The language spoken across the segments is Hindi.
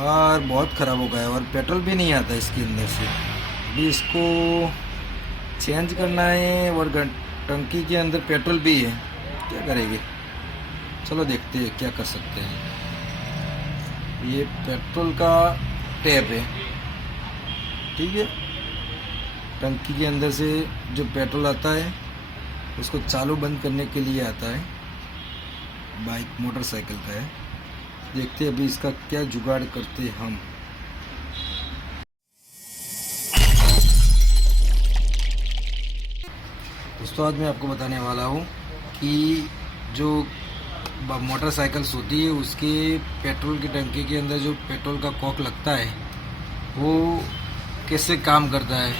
और बहुत ख़राब हो गया है और पेट्रोल भी नहीं आता इसके अंदर से। अभी इसको चेंज करना है और टंकी के अंदर पेट्रोल भी है, क्या करेंगे? चलो देखते हैं क्या कर सकते हैं। ये पेट्रोल का टैप है, ठीक है। टंकी के अंदर से जो पेट्रोल आता है उसको चालू बंद करने के लिए आता है। बाइक मोटरसाइकिल का है। देखते हैं अभी इसका क्या जुगाड़ करते हैं हम। दोस्तों आज मैं आपको बताने वाला हूँ कि जो मोटरसाइकिल्स होती है उसके पेट्रोल की टंकी के अंदर जो पेट्रोल का कॉक लगता है वो कैसे काम करता है,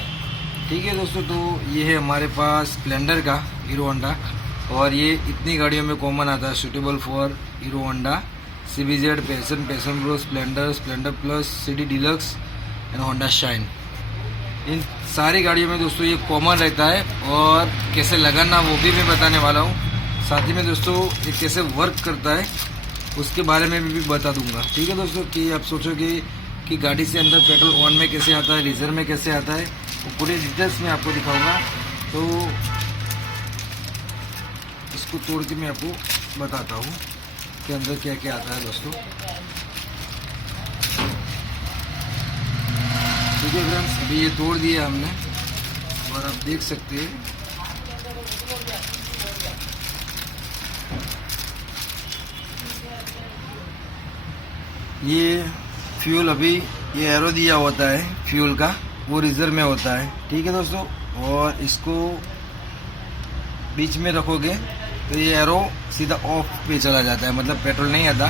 ठीक है दोस्तों। तो ये है हमारे पास स्प्लेंडर का हीरो होंडा, और ये इतनी गाड़ियों में कॉमन आता है, suitable for Hero Honda, CBZ, Passion, Passion Pro, Splendor, Splendor plus, CD Deluxe and Honda Shine. इन सारी गाड़ियों में दोस्तों ये कॉमन रहता है, और कैसे लगाना वो भी मैं बताने वाला हूँ। साथ ही में दोस्तों ये कैसे वर्क करता है उसके बारे में भी बता दूंगा, ठीक है दोस्तों। कि आप सोचोगे कि गाड़ी से अंदर पेट्रोल ऑन में कैसे आता है, रिजर्व में कैसे आता है, वो पूरे डिटेल्स में आपको दिखाऊंगा। तो इसको तोड़ के मैं आपको बताता हूँ कि अंदर क्या क्या आता है दोस्तों, ठीक है फ्रेंड्स। अभी ये तोड़ दिया हमने और आप देख सकते हैं ये फ्यूल, अभी ये एरो दिया होता है फ्यूल का, वो रिजर्व में होता है, ठीक है दोस्तों। और इसको बीच में रखोगे तो ये एरो सीधा ऑफ पे चला जाता है, मतलब पेट्रोल नहीं आता।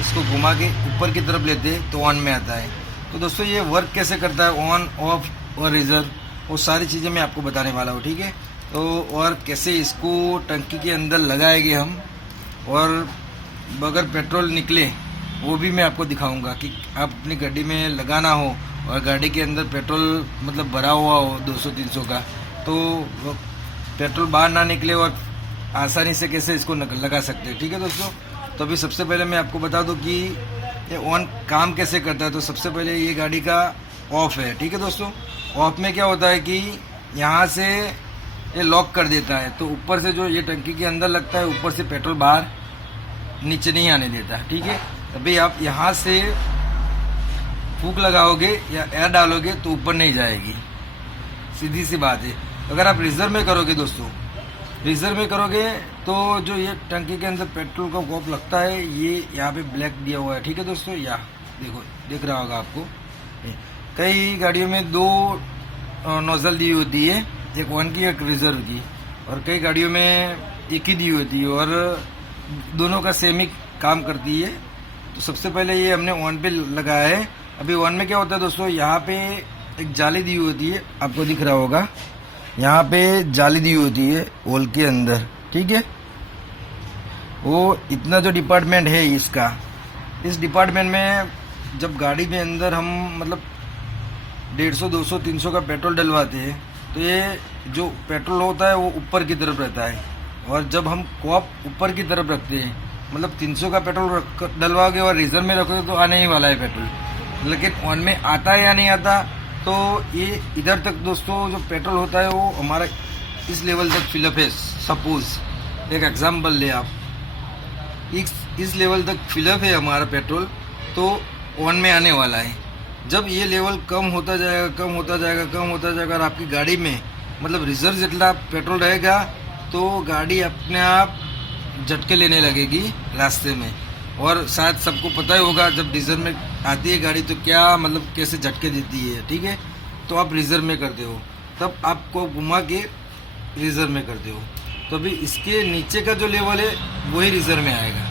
इसको घुमा के ऊपर की तरफ लेते तो ऑन में आता है। तो दोस्तों ये वर्क कैसे करता है, ऑन ऑफ और रिजर्व, वो सारी चीज़ें मैं आपको बताने वाला हूँ, ठीक है। तो और कैसे इसको टंकी के अंदर लगाएंगे हम, और अगर पेट्रोल निकले वो भी मैं आपको दिखाऊंगा कि आप अपनी गाड़ी में लगाना हो और गाड़ी के अंदर पेट्रोल मतलब भरा हुआ हो 200-300 का, तो पेट्रोल बाहर ना निकले और आसानी से कैसे इसको लगा सकते हैं, ठीक है दोस्तों। तो अभी सबसे पहले मैं आपको बता दूं कि ये ऑन काम कैसे करता है। तो सबसे पहले ये गाड़ी का ऑफ है, ठीक है दोस्तों। ऑफ में क्या होता है कि यहाँ से ये लॉक कर देता है, तो ऊपर से जो ये टंकी के अंदर लगता है, ऊपर से पेट्रोल बाहर नीचे नहीं आने देता, ठीक है। अभी आप यहाँ से फूंक लगाओगे या एयर डालोगे तो ऊपर नहीं जाएगी, सीधी सी बात है। अगर आप रिजर्व में करोगे दोस्तों, रिजर्व में करोगे तो जो ये टंकी के अंदर पेट्रोल का कॉप लगता है, ये यहाँ पे ब्लैक दिया हुआ है, ठीक है दोस्तों। यहाँ देखो, दिख रहा होगा आपको। कई गाड़ियों में 2 नोजल दी होती है, एक ऑन की एक रिजर्व की, और कई गाड़ियों में एक ही दी होती है, और दोनों का सेम ही काम करती है। तो सबसे पहले ये हमने ऑन पे लगाया है। अभी ऑन में क्या होता है दोस्तों, यहाँ पे एक जाली दी होती है, आपको दिख रहा होगा, यहाँ पे जाली दी होती है होल के अंदर, ठीक है। वो इतना जो डिपार्टमेंट है इसका, इस डिपार्टमेंट में जब गाड़ी में अंदर हम मतलब 150, 200, 300 का पेट्रोल डलवाते हैं, तो ये जो पेट्रोल होता है वो ऊपर की तरफ रहता है, और जब हम कॉप ऊपर की तरफ रखते हैं, मतलब 300 का पेट्रोल डलवाओगे और रिजर्व में रखोगे तो आने ही वाला है पेट्रोल। लेकिन ऑन में आता है या नहीं आता, तो ये इधर तक दोस्तों जो पेट्रोल होता है वो हमारा इस लेवल तक फिलअप है। सपोज एक एग्जांपल ले आप, इस लेवल तक फिलअप है हमारा पेट्रोल, तो ऑन में आने वाला है। जब ये लेवल कम होता जाएगा, कम होता जाएगा, कम होता जाएगा, और आपकी गाड़ी में मतलब रिजर्व जितना पेट्रोल रहेगा, तो गाड़ी अपने आप झटके लेने लगेगी रास्ते में। और शायद सबको पता ही होगा, जब रिजर्व में आती है गाड़ी तो क्या मतलब कैसे झटके देती है, ठीक है। तो आप रिजर्व में करते हो, तब आपको घुमा के रिजर्व में करते हो, तो अभी इसके नीचे का जो लेवल है वही रिजर्व में आएगा।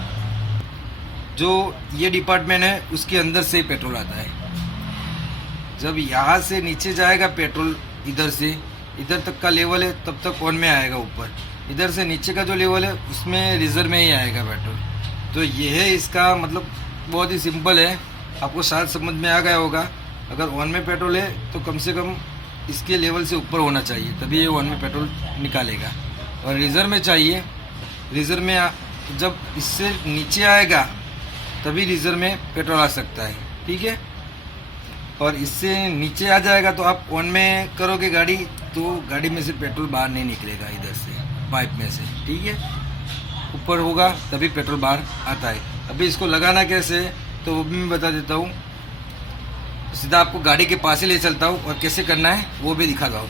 जो ये डिपार्टमेंट है उसके अंदर से ही पेट्रोल आता है। जब यहाँ से नीचे जाएगा पेट्रोल, इधर से इधर तक का लेवल है, तब तक ऑन में आएगा ऊपर। इधर से नीचे का जो लेवल है उसमें रिजर्व में ही आएगा पेट्रोल। तो ये है इसका मतलब, बहुत ही सिंपल है, आपको शायद समझ में आ गया होगा। अगर ऑन में पेट्रोल है तो कम से कम इसके लेवल से ऊपर होना चाहिए, तभी ये ऑन में पेट्रोल निकालेगा। और रिजर्व में चाहिए, रिजर्व में जब इससे नीचे आएगा तभी रिजर्व में पेट्रोल आ सकता है। ठीक है। और इससे नीचे आ जाएगा तो आप ऑन में करोगे गाड़ी तो गाड़ी में से पेट्रोल बाहर नहीं निकलेगा इधर से पाइप में से, ठीक है। ऊपर होगा तभी पेट्रोल बाहर आता है। अभी इसको लगाना कैसे तो वो भी मैं बता देता हूँ। सीधा आपको गाड़ी के पास ही ले चलता हूँ और कैसे करना है वो भी दिखाता हूँ।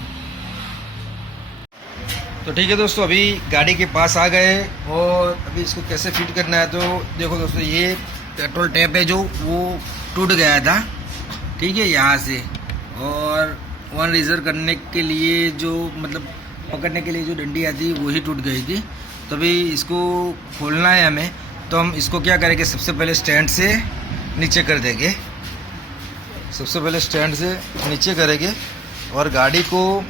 तो ठीक है दोस्तों, अभी गाड़ी के पास आ गए और अभी इसको कैसे फिट करना है। तो देखो दोस्तों, ये पेट्रोल टैप है जो वो टूट गया था, ठीक है, यहाँ से। और वन रिजर्व करने के लिए जो मतलब पकड़ने के लिए जो डंडी आती है वही टूट गई थी। तो अभी इसको खोलना है हमें, तो हम इसको क्या करेंगे, सबसे पहले स्टैंड से नीचे कर देंगे। सबसे पहले स्टैंड से नीचे करेंगे और गाड़ी को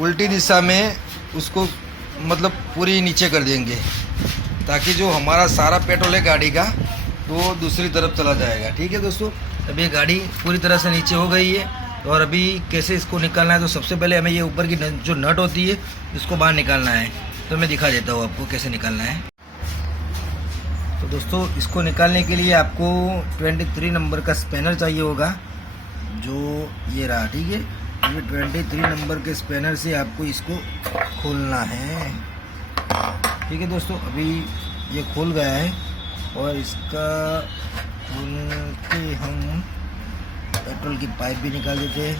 उल्टी दिशा में उसको मतलब पूरी नीचे कर देंगे, ताकि जो हमारा सारा पेट्रोल है गाड़ी का वो दूसरी तरफ चला जाएगा, ठीक है दोस्तों। अभी गाड़ी पूरी तरह से नीचे हो गई है और अभी कैसे इसको निकालना है। तो सबसे पहले हमें ये ऊपर की जो नट होती है इसको बाहर निकालना है। तो मैं दिखा देता हूँ आपको कैसे निकालना है। तो दोस्तों, इसको निकालने के लिए आपको 23 नंबर का स्पैनर चाहिए होगा, जो ये रहा, ठीक है। ये 23 नंबर के स्पैनर से आपको इसको खोलना है, ठीक है दोस्तों। अभी ये खोल गया है और इसका खोल के हम पेट्रोल की पाइप भी निकाल देते हैं।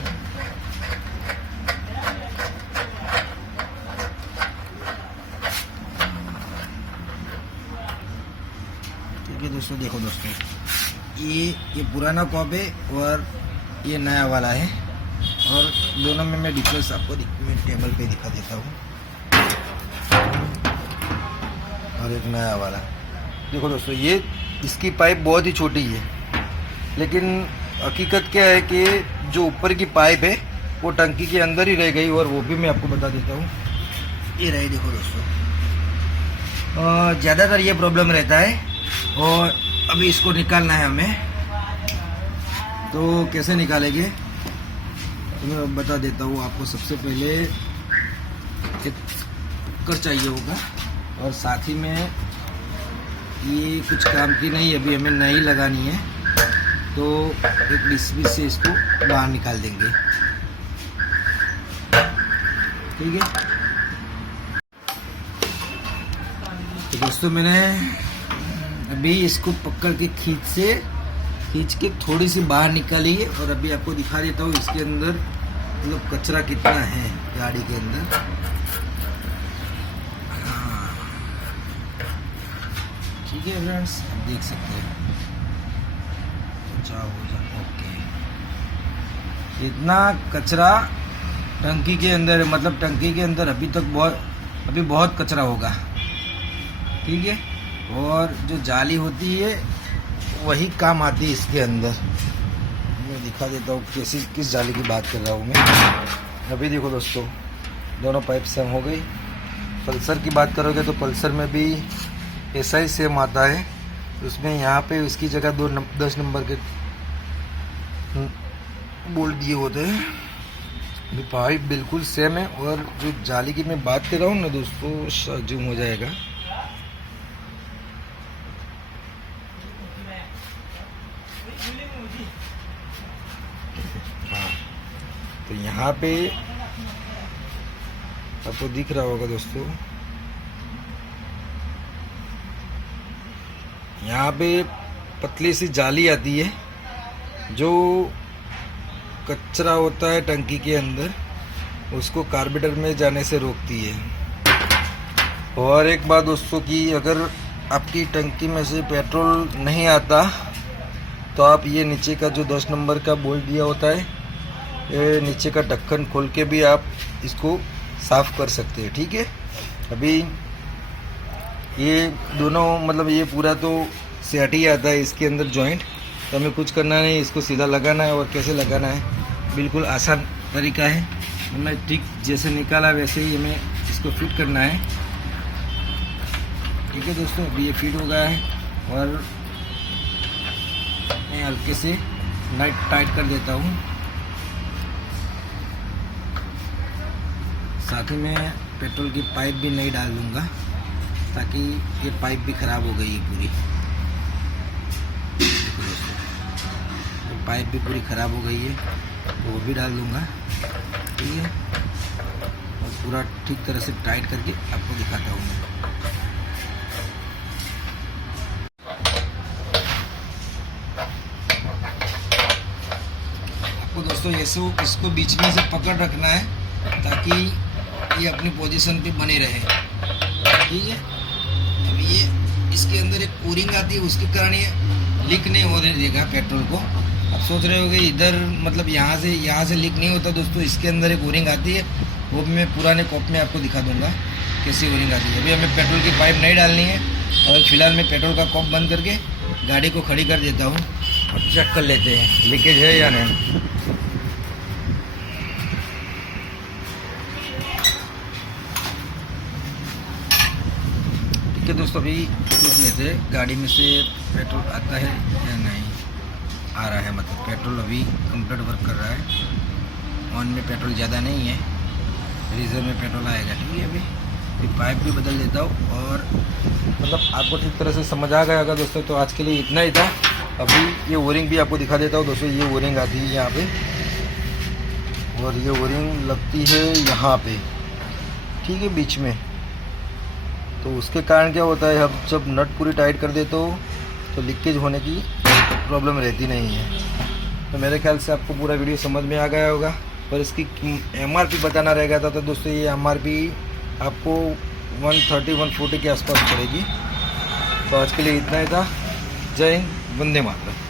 ठीक है दोस्तों, देखो दोस्तों, ये पुराना कॉप है और ये नया वाला है, और दोनों में मैं डिफरेंस आपको मैं टेबल पे दिखा देता हूँ। और एक नया वाला, देखो दोस्तों, ये इसकी पाइप बहुत ही छोटी है, लेकिन हकीकत क्या है कि जो ऊपर की पाइप है वो टंकी के अंदर ही रह गई, और वो भी मैं आपको बता देता हूँ। ये रही, देखो दोस्तों, ज़्यादातर ये प्रॉब्लम रहता है। और अभी इसको निकालना है हमें, तो कैसे निकालेंगे तो मैं बता देता हूँ आपको। सबसे पहले एक कुकर चाहिए होगा, और साथ ही में ये कुछ काम की नहीं, अभी हमें नई लगानी है, तो एक डिस्मिस से इसको बाहर निकाल देंगे, ठीक है। तो दोस्तों, मैंने अभी इसको पकड़ के खींच के थोड़ी सी बाहर निकाली है, और अभी आपको दिखा देता हूँ इसके अंदर मतलब कचरा कितना है गाड़ी के अंदर। हाँ, ठीक है फ्रेंड्स, आप देख सकते हैं। ओके, इतना कचरा टंकी के अंदर है, मतलब टंकी के अंदर अभी बहुत कचरा होगा, ठीक है। और जो जाली होती है वही काम आती है इसके अंदर। मैं दिखा देता हूँ किस जाली की बात कर रहा हूँ मैं। अभी देखो दोस्तों, दोनों पाइप सेम हो गई। पल्सर की बात करोगे तो पल्सर में भी ऐसा ही सेम आता है। उसमें यहाँ पे उसकी जगह 10 नंबर के बोल्ट दिए होते हैं। अभी पाइप बिल्कुल सेम है, और जो जाली की मैं बात कर रहा हूँ ना दोस्तों, जूम हो जाएगा। हाँ, तो यहाँ पे आपको दिख रहा होगा दोस्तों, यहाँ पे पतली सी जाली आती है जो कचरा होता है टंकी के अंदर, उसको कार्बोरेटर में जाने से रोकती है। और एक बात दोस्तों कि अगर आपकी टंकी में से पेट्रोल नहीं आता तो आप ये नीचे का जो 10 नंबर का बोल्ट दिया होता है, ये नीचे का ढक्कन खोल के भी आप इसको साफ़ कर सकते हैं, ठीक है। अभी ये दोनों मतलब ये पूरा तो सेट ही आता है इसके अंदर जॉइंट, तो हमें कुछ करना नहीं, इसको सीधा लगाना है। और कैसे लगाना है, बिल्कुल आसान तरीका है। मैं ठीक जैसे निकाला वैसे ही हमें इसको फिट करना है, ठीक है दोस्तों। अभी ये फिट हो गया है, और मैं हल्के से टाइट कर देता हूँ। साथ ही में पेट्रोल की पाइप भी नहीं डाल दूँगा, ताकि ये पाइप भी ख़राब हो गई है पूरी। पाइप भी पूरी ख़राब हो गई है, तो वो भी डाल दूँगा। ठीक है, और पूरा ठीक तरह से टाइट करके आपको दिखाता हूँ मैं। आपको दोस्तों ऐसे इसको बीच में से पकड़ रखना है ताकि ये अपनी पोजीशन पे बने रहे। ठीक है, अब ये इसके अंदर एक कोरिंग आती है, उसके कारण ये लीक नहीं होने देगा पेट्रोल को। आप सोच रहे होगे इधर मतलब यहाँ से लीक नहीं होता दोस्तों, इसके अंदर एक ओरिंग आती है, वो मैं पुराने कॉप में आपको दिखा दूंगा कैसी ओरिंग आती है। अभी हमें पेट्रोल की पाइप नहीं डालनी है, और फिलहाल मैं पेट्रोल का कॉप बंद करके गाड़ी को खड़ी कर देता हूँ और चेक कर लेते हैं लीकेज है या नहीं। ठीक है दोस्तों, अभी देख लेते हैं गाड़ी में से पेट्रोल आता है या नहीं आ रहा है। मतलब पेट्रोल अभी कंप्लीट वर्क कर रहा है, ऑन में पेट्रोल ज़्यादा नहीं है, रिजर्व में पेट्रोल आएगा। ठीक है, अभी पाइप भी बदल देता हूँ, और मतलब आपको ठीक तरह से समझ आ गया होगा दोस्तों। तो आज के लिए इतना ही था। अभी ये ओरिंग भी आपको दिखा देता हूँ दोस्तों। ये ओरिंग आती है यहाँ पे, और ये ओरिंग लगती है यहाँ पे, ठीक है, बीच में। तो उसके कारण क्या होता है, अब जब नट पूरी टाइट कर देते हो तो लीकेज होने की प्रॉब्लम रहती नहीं है। तो मेरे ख्याल से आपको पूरा वीडियो समझ में आ गया होगा। पर इसकी MRP बताना रह गया था, तो दोस्तों ये MRP आपको 130-140 के आसपास पड़ेगी। तो आज के लिए इतना ही था। जय हिंद, वंदे मातरम।